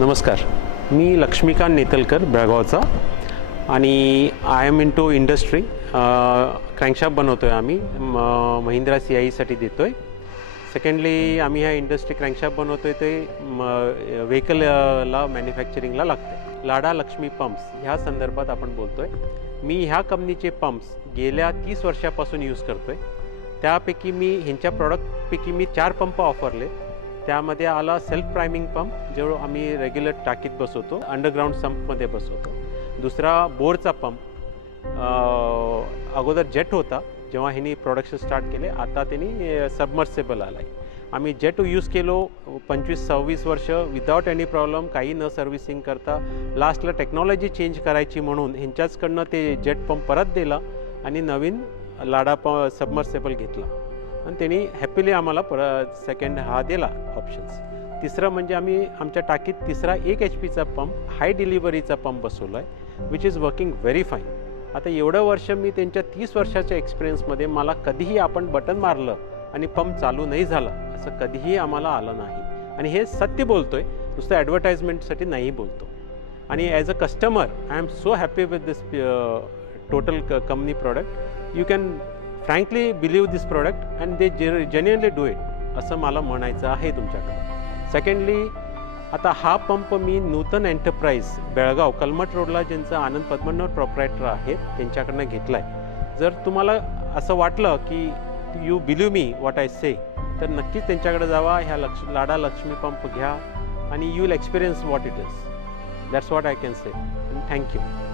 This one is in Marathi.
नमस्कार. मी लक्ष्मीकांत नेतलकर बेळगावचा आणि I am into industry crankshaft बनवतो आहे आम्ही. म- महिंद्रा सी आय ईसाठी देतो आहे सेकंडली आम्ही ह्या इंडस्ट्री क्रँकशाप बनवतो आहे ते व्हेकलला मॅन्युफॅक्चरिंगला लागतं लाडा लक्ष्मी पंप्स ह्या संदर्भात आपण बोलतो आहे मी ह्या कंपनीचे पंप्स गेल्या तीस वर्षापासून यूज करतो आहे त्यापैकी मी ह्यांच्या प्रॉडक्टपैकी मी चार पंप ऑफरले त्यामध्ये आला सेल्फ प्रायमिंग पंप जो आम्ही रेग्युलर टाकीत बसवतो. अंडरग्राऊंड संपमध्ये बसवतो. दुसरा बोरचा पंप अगोदर जेट होता जेव्हा ह्यांनी प्रोडक्शन स्टार्ट केले आता त्यांनी सबमर्सेबल आला आहे आम्ही जेट यूज केलो पंचवीस सव्वीस वर्ष विदाउट एनी प्रॉब्लेम काही न सर्व्हिसिंग करता लास्टला टेक्नॉलॉजी चेंज करायची म्हणून ह्यांच्याचकडनं ते जेट पंप परत दिला आणि नवीन लाडा प सबमर्सेबल घेतला. आणि त्यांनी हॅपीली आम्हाला पर सेकंड हा दिला ऑप्शन्स तिसरं म्हणजे आम्ही आमच्या टाकीत तिसरा एक एच पीचा पंप हाय डिलिव्हरीचा पंप बसवला आहे which is working very fine आता एवढं वर्ष मी त्यांच्या तीस वर्षाच्या एक्सपिरियन्समध्ये मला कधीही आपण बटन मारलं आणि पंप चालू नाही झाला असं कधीही आम्हाला आलं नाही. आणि हे सत्य बोलतो आहे नुसतं ॲडव्हर्टाईजमेंटसाठी नाही बोलतो. आणि as a customer I am so happy with this total company product you can frankly believe this product and they जे जेन्युअनली डू इट असं मला म्हणायचं आहे तुमच्याकडे. सेकंडली आता हा पंप मी नूतन एंटरप्राइज बेळगाव कलमट रोडला ज्यांचं आनंद पद्मनाभ प्रॉपरायटर आहेत त्यांच्याकडनं घेतला आहे जर तुम्हाला असं वाटलं की you believe me what I say तर नक्कीच त्यांच्याकडे जावा ह्या लक्ष लाडा लक्ष्मी पंप घ्या आणि you will experience what it is that's what I can say thank you